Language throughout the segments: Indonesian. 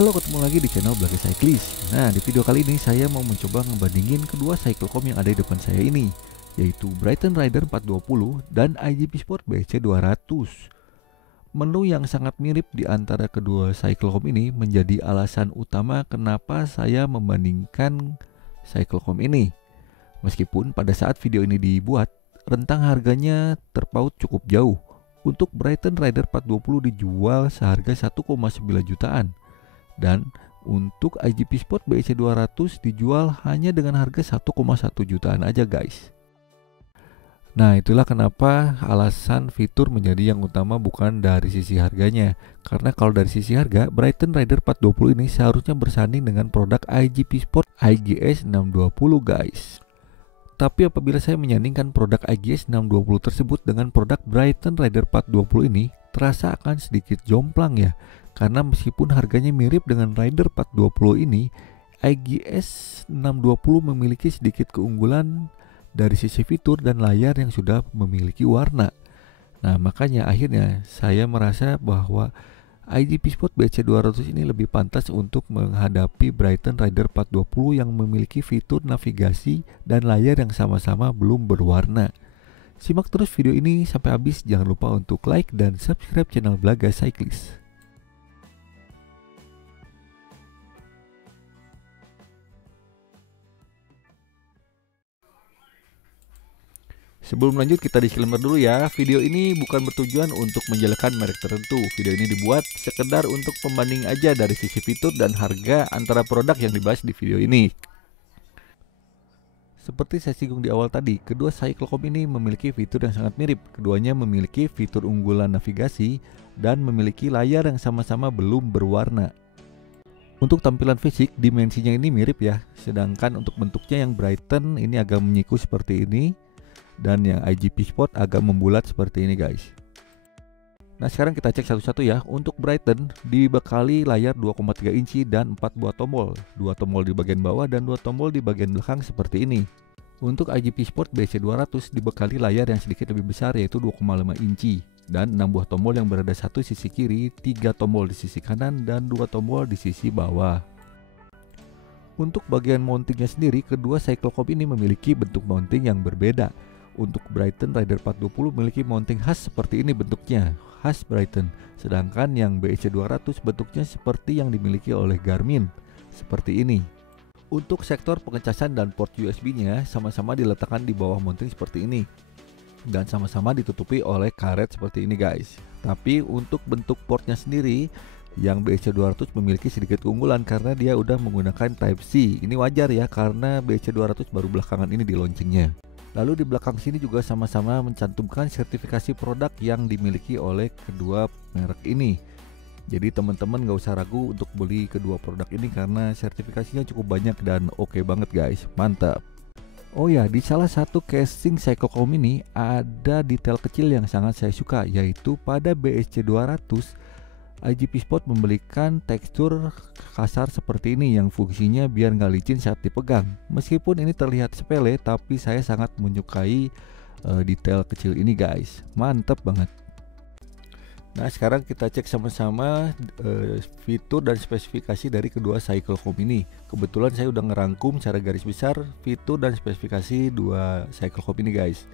Halo, ketemu lagi di channel Belaga Cyclist. Nah, di video kali ini saya mau mencoba ngebandingin kedua cyclecom yang ada di depan saya ini, yaitu Brighton Rider 420 dan IGP Sport BC 200. Menu yang sangat mirip di antara kedua cyclecom ini menjadi alasan utama kenapa saya membandingkan cyclecom ini. Meskipun pada saat video ini dibuat, rentang harganya terpaut cukup jauh. Untuk Brighton Rider 420 dijual seharga 1,9 jutaan. Dan untuk IGP Sport BC 200 dijual hanya dengan harga 1,1 jutaan aja guys. Nah, itulah kenapa alasan fitur menjadi yang utama bukan dari sisi harganya. Karena kalau dari sisi harga, Brighton Rider 420 ini seharusnya bersanding dengan produk IGP Sport IGS 620 guys. Tapi apabila saya menyandingkan produk IGS 620 tersebut dengan produk Brighton Rider 420 ini, terasa akan sedikit jomplang ya. Karena meskipun harganya mirip dengan Rider 420 ini, IGS 620 memiliki sedikit keunggulan dari sisi fitur dan layar yang sudah memiliki warna. Nah, makanya akhirnya saya merasa bahwa IGP Sport BC 200 ini lebih pantas untuk menghadapi Brighton Rider 420 yang memiliki fitur navigasi dan layar yang sama-sama belum berwarna. Simak terus video ini sampai habis, jangan lupa untuk like dan subscribe channel Belaga Cyclist. Sebelum lanjut, kita disclaimer dulu ya. Video ini bukan bertujuan untuk menjelekkan merek tertentu. Video ini dibuat sekedar untuk pembanding aja dari sisi fitur dan harga antara produk yang dibahas di video ini. Seperti saya singgung di awal tadi, kedua cyclecom ini memiliki fitur yang sangat mirip. Keduanya memiliki fitur unggulan navigasi dan memiliki layar yang sama-sama belum berwarna. Untuk tampilan fisik, dimensinya ini mirip ya. Sedangkan untuk bentuknya yang Brighton ini agak menyiku seperti ini, dan yang IGP Sport agak membulat seperti ini guys. Nah, sekarang kita cek satu-satu ya. Untuk Brighton dibekali layar 2,3 inci dan 4 buah tombol, 2 tombol di bagian bawah dan 2 tombol di bagian belakang seperti ini. Untuk IGP Sport BC 200 dibekali layar yang sedikit lebih besar, yaitu 2,5 inci dan 6 buah tombol yang berada satu sisi kiri, 3 tombol di sisi kanan dan 2 tombol di sisi bawah. Untuk bagian mountingnya sendiri, kedua cyclecom ini memiliki bentuk mounting yang berbeda. Untuk Brighton Rider 420 memiliki mounting khas seperti ini bentuknya, khas Brighton. Sedangkan yang BC 200 bentuknya seperti yang dimiliki oleh Garmin, seperti ini. Untuk sektor pengecasan dan port USB-nya sama-sama diletakkan di bawah mounting seperti ini. Dan sama-sama ditutupi oleh karet seperti ini guys. Tapi untuk bentuk portnya sendiri, yang BC 200 memiliki sedikit keunggulan karena dia udah menggunakan Type-C. Ini wajar ya, karena BC 200 baru belakangan ini di launchingnya. Lalu di belakang sini juga sama-sama mencantumkan sertifikasi produk yang dimiliki oleh kedua merek ini. Jadi teman-teman gak usah ragu untuk beli kedua produk ini karena sertifikasinya cukup banyak dan oke banget guys, mantap. Oh ya, di salah satu casing cyclecom ini ada detail kecil yang sangat saya suka, yaitu pada BSC 200 IGP Sport memberikan tekstur kasar seperti ini yang fungsinya biar nggak licin saat dipegang. Meskipun ini terlihat sepele, tapi saya sangat menyukai detail kecil ini guys, mantap banget. Nah, sekarang kita cek sama-sama fitur dan spesifikasi dari kedua cyclecom ini. Kebetulan saya udah ngerangkum secara garis besar fitur dan spesifikasi dua cyclecom ini guys.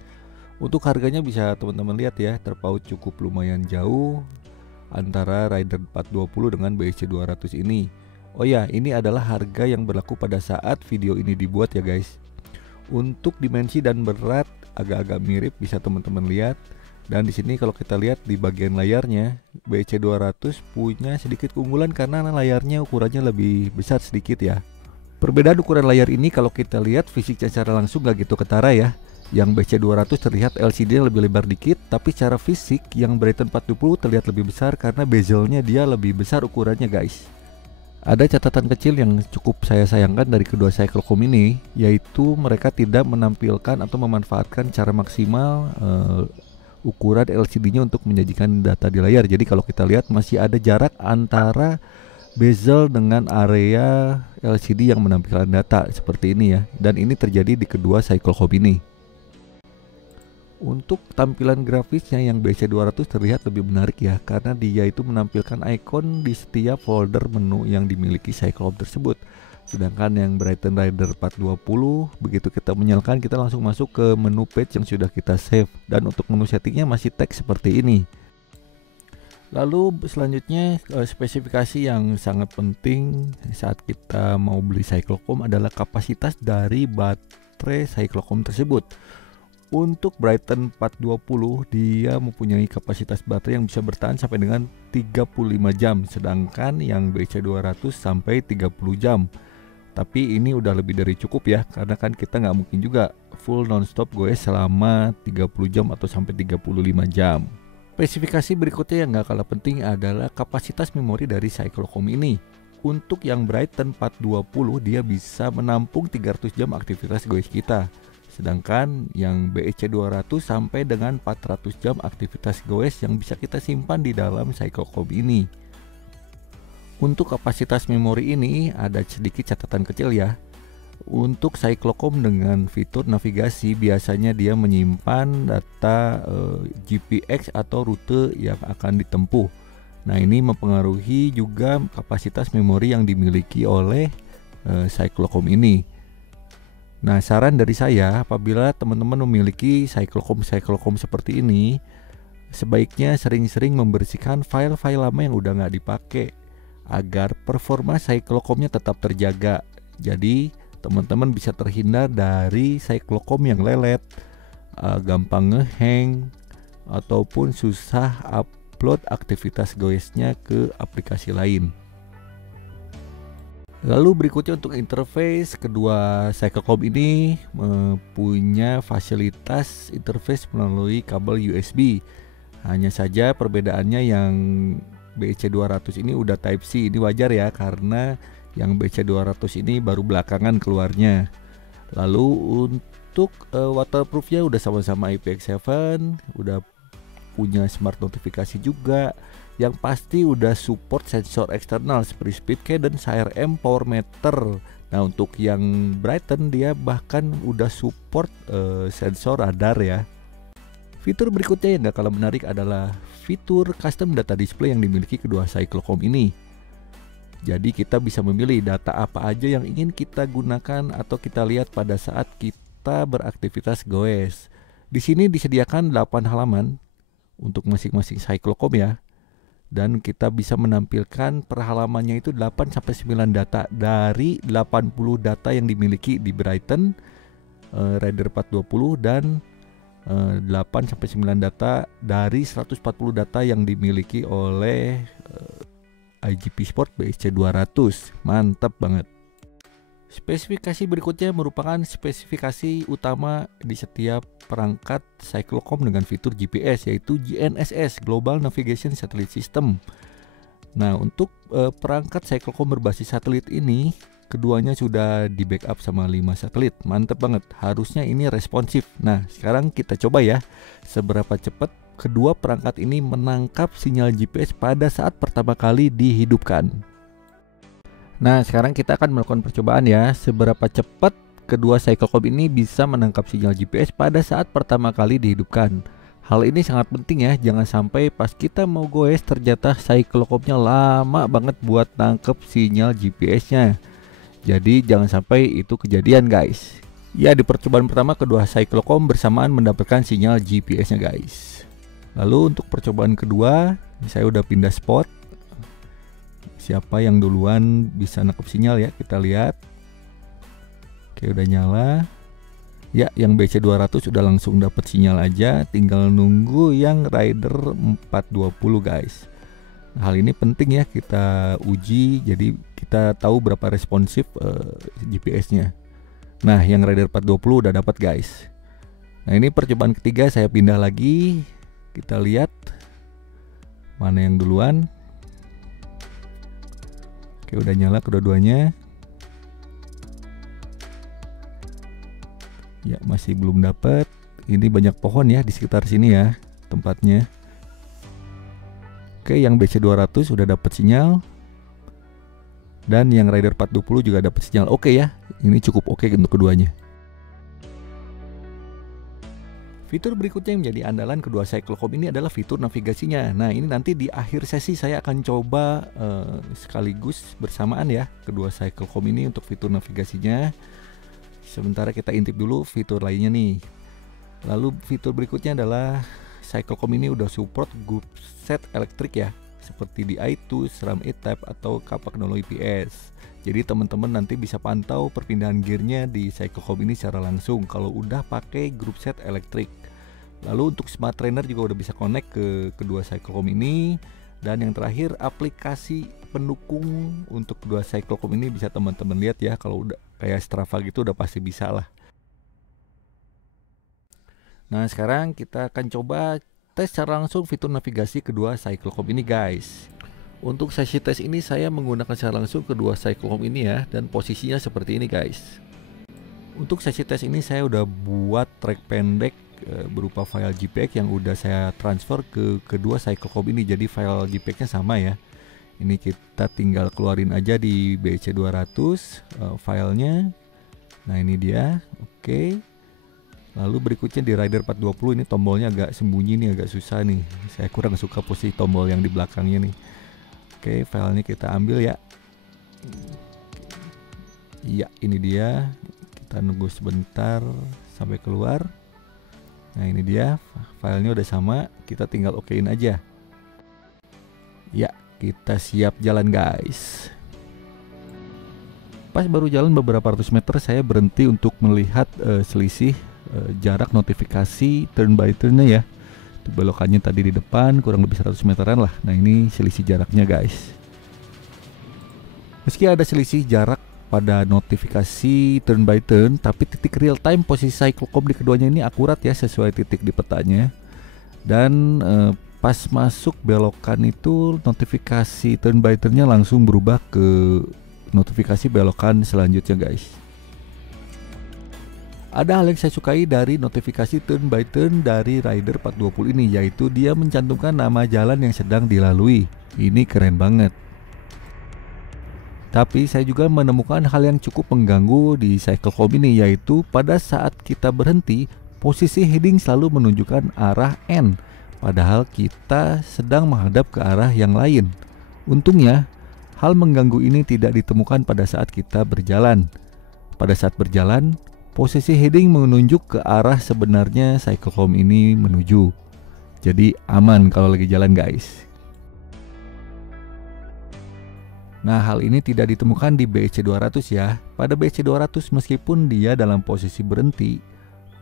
Untuk harganya bisa teman-teman lihat ya, terpaut cukup lumayan jauh antara Rider 420 dengan BC 200 ini. Oh ya, ini adalah harga yang berlaku pada saat video ini dibuat ya guys. Untuk dimensi dan berat agak-agak mirip, bisa teman-teman lihat. Dan di sini kalau kita lihat di bagian layarnya, BC 200 punya sedikit keunggulan karena layarnya ukurannya lebih besar sedikit ya. Perbedaan ukuran layar ini kalau kita lihat fisiknya secara langsung gak gitu ketara ya. Yang BC 200 terlihat LCD lebih lebar dikit, tapi secara fisik yang Brighton 420 terlihat lebih besar karena bezelnya dia lebih besar ukurannya guys. Ada catatan kecil yang cukup saya sayangkan dari kedua cyclecom ini, yaitu mereka tidak menampilkan atau memanfaatkan cara maksimal ukuran LCD-nya untuk menyajikan data di layar. Jadi kalau kita lihat masih ada jarak antara bezel dengan area LCD yang menampilkan data seperti ini ya. Dan ini terjadi di kedua cyclecom ini. Untuk tampilan grafisnya yang BC200 terlihat lebih menarik ya, karena dia itu menampilkan icon di setiap folder menu yang dimiliki Cyclops tersebut. Sedangkan yang Brighton Rider 420, begitu kita menyalakan kita langsung masuk ke menu page yang sudah kita save. Dan untuk menu settingnya masih teks seperti ini. Lalu selanjutnya spesifikasi yang sangat penting saat kita mau beli Cyclocom adalah kapasitas dari baterai Cyclocom tersebut. Untuk Brighton 420 dia mempunyai kapasitas baterai yang bisa bertahan sampai dengan 35 jam, sedangkan yang BC200 sampai 30 jam. Tapi ini udah lebih dari cukup ya, karena kan kita nggak mungkin juga full nonstop goes selama 30 jam atau sampai 35 jam. Spesifikasi berikutnya yang nggak kalah penting adalah kapasitas memori dari Cyclocom ini. Untuk yang Brighton 420 dia bisa menampung 300 jam aktivitas goes kita. Sedangkan yang BEC200 sampai dengan 400 jam aktivitas goes yang bisa kita simpan di dalam Cyclocom ini. Untuk kapasitas memori ini ada sedikit catatan kecil ya. Untuk Cyclocom dengan fitur navigasi biasanya dia menyimpan data GPX atau rute yang akan ditempuh. Nah, ini mempengaruhi juga kapasitas memori yang dimiliki oleh Cyclocom ini. Nah, saran dari saya apabila teman-teman memiliki Cyclocom seperti ini, sebaiknya sering-sering membersihkan file-file lama yang udah nggak dipakai agar performa Cyclocomnya tetap terjaga. Jadi teman-teman bisa terhindar dari Cyclocom yang lelet, gampang ngehang, ataupun susah upload aktivitas goesnya ke aplikasi lain. Lalu berikutnya untuk interface, kedua Cyclocom ini mempunyai fasilitas interface melalui kabel USB. Hanya saja perbedaannya yang BC200 ini udah Type-C. Ini wajar ya, karena yang BC200 ini baru belakangan keluarnya. Lalu untuk waterproofnya udah sama-sama IPX7, udah punya smart notifikasi juga. Yang pasti udah support sensor eksternal seperti speed cadence, HRM, power meter. Nah, untuk yang Brighton dia bahkan udah support sensor radar ya. Fitur berikutnya yang gak kalah menarik adalah fitur custom data display yang dimiliki kedua Cyclocom ini. Jadi kita bisa memilih data apa aja yang ingin kita gunakan atau kita lihat pada saat kita beraktivitas goes. Di sini disediakan 8 halaman untuk masing-masing Cyclocom ya. Dan kita bisa menampilkan per halamannya itu 8-9 data dari 80 data yang dimiliki di Brighton Rider 420 dan 8-9 data dari 140 data yang dimiliki oleh IGP Sport BSC200. Mantap banget. Spesifikasi berikutnya merupakan spesifikasi utama di setiap perangkat Cyclocom dengan fitur GPS, yaitu GNSS Global Navigation Satellite System. Nah, untuk perangkat Cyclocom berbasis satelit ini, keduanya sudah di backup sama 5 satelit. Mantap banget, harusnya ini responsif. Nah, sekarang kita coba ya seberapa cepat kedua perangkat ini menangkap sinyal GPS pada saat pertama kali dihidupkan. Nah, sekarang kita akan melakukan percobaan ya, seberapa cepat kedua Cyclocom ini bisa menangkap sinyal GPS pada saat pertama kali dihidupkan. Hal ini sangat penting ya, jangan sampai pas kita mau goes ternyata Cyclocomnya lama banget buat nangkep sinyal GPS-nya. Jadi jangan sampai itu kejadian guys. Ya, di percobaan pertama kedua Cyclocom bersamaan mendapatkan sinyal GPS-nya guys. Lalu untuk percobaan kedua, saya udah pindah spot. Siapa yang duluan bisa nangkep sinyal ya, kita lihat. Oke, udah nyala. Ya, yang BC200 udah langsung dapat sinyal aja, tinggal nunggu yang Rider 420 guys. Hal ini penting ya kita uji, jadi kita tahu berapa responsif GPS-nya. Nah, yang Rider 420 udah dapat guys. Nah, ini percobaan ketiga, saya pindah lagi. Kita lihat mana yang duluan. Oke, udah nyala kedua-duanya. Ya, masih belum dapat. Ini banyak pohon ya di sekitar sini ya tempatnya. Oke, yang BC200 udah dapat sinyal. Dan yang Rider 420 juga dapat sinyal. Oke ya, ini cukup oke untuk keduanya. Fitur berikutnya yang menjadi andalan kedua Cyclocom ini adalah fitur navigasinya. Nah, ini nanti di akhir sesi saya akan coba sekaligus bersamaan ya kedua Cyclocom ini untuk fitur navigasinya. Sementara kita intip dulu fitur lainnya nih. Lalu fitur berikutnya adalah Cyclocom ini udah support group set elektrik ya, seperti di i2, SRAM E-Type atau kapak 0 IPS. Jadi teman-teman nanti bisa pantau perpindahan gearnya di Cyclocom ini secara langsung kalau udah pakai group set elektrik. Lalu untuk smart trainer juga udah bisa connect ke kedua Cyclocom ini. Dan yang terakhir, aplikasi pendukung untuk kedua Cyclocom ini bisa teman-teman lihat ya, kalau udah kayak Strava gitu udah pasti bisa lah. Nah, sekarang kita akan coba tes secara langsung fitur navigasi kedua Cyclocom ini guys. Untuk sesi tes ini saya menggunakan secara langsung kedua Cyclocom ini ya, dan posisinya seperti ini guys. Untuk sesi tes ini saya udah buat track pendek berupa file JPEG yang udah saya transfer ke kedua Cyclocom ini. Jadi file JPEG-nya sama ya. Ini kita tinggal keluarin aja di BC200 filenya. Nah, ini dia. Oke. Lalu berikutnya di Rider 420, ini tombolnya agak sembunyi nih, agak susah nih. Saya kurang suka posisi tombol yang di belakangnya nih. Oke, filenya kita ambil ya. Iya, ini dia. Kita nunggu sebentar sampai keluar. Nah, ini dia. Filenya udah sama, kita tinggal okein aja. Ya, kita siap jalan guys. Pas baru jalan beberapa ratus meter, saya berhenti untuk melihat selisih jarak notifikasi turn by turn-nya ya. Belokannya tadi di depan kurang lebih 100 meteran lah. Nah, ini selisih jaraknya guys. Meski ada selisih jarak pada notifikasi turn by turn, tapi titik real time posisi Cyclocom di keduanya ini akurat ya, sesuai titik di petanya. Dan pas masuk belokan itu notifikasi turn by turn-nya langsung berubah ke notifikasi belokan selanjutnya guys. Ada hal yang saya sukai dari notifikasi turn by turn dari Rider 420 ini, yaitu dia mencantumkan nama jalan yang sedang dilalui. Ini keren banget. Tapi saya juga menemukan hal yang cukup mengganggu di Cyclocom ini, yaitu pada saat kita berhenti, posisi heading selalu menunjukkan arah N, padahal kita sedang menghadap ke arah yang lain. Untungnya, hal mengganggu ini tidak ditemukan pada saat kita berjalan. Pada saat berjalan, posisi heading menunjuk ke arah sebenarnya Cyclocom ini menuju. Jadi aman kalau lagi jalan guys. Nah, hal ini tidak ditemukan di BC200 ya. Pada BC200 meskipun dia dalam posisi berhenti,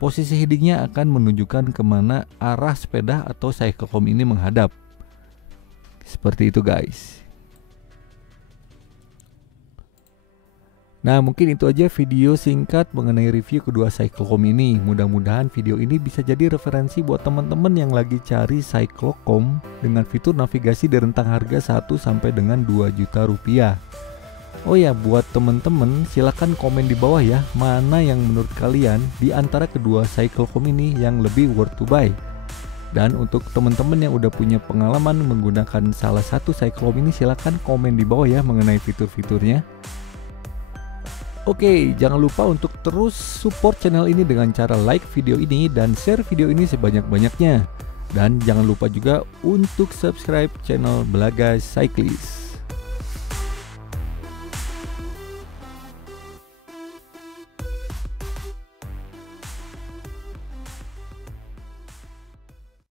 posisi headingnya akan menunjukkan kemana arah sepeda atau Cyclocom ini menghadap. Seperti itu guys. Nah, mungkin itu aja video singkat mengenai review kedua Cyclocom ini. Mudah-mudahan video ini bisa jadi referensi buat teman-teman yang lagi cari Cyclocom dengan fitur navigasi di rentang harga 1 sampai dengan 2 juta rupiah. Oh ya, buat teman-teman silakan komen di bawah ya, mana yang menurut kalian di antara kedua Cyclocom ini yang lebih worth to buy. Dan untuk teman-teman yang udah punya pengalaman menggunakan salah satu Cyclocom ini, silakan komen di bawah ya mengenai fitur-fiturnya. Oke, jangan lupa untuk terus support channel ini dengan cara like video ini dan share video ini sebanyak-banyaknya. Dan jangan lupa juga untuk subscribe channel Belaga Cyclist.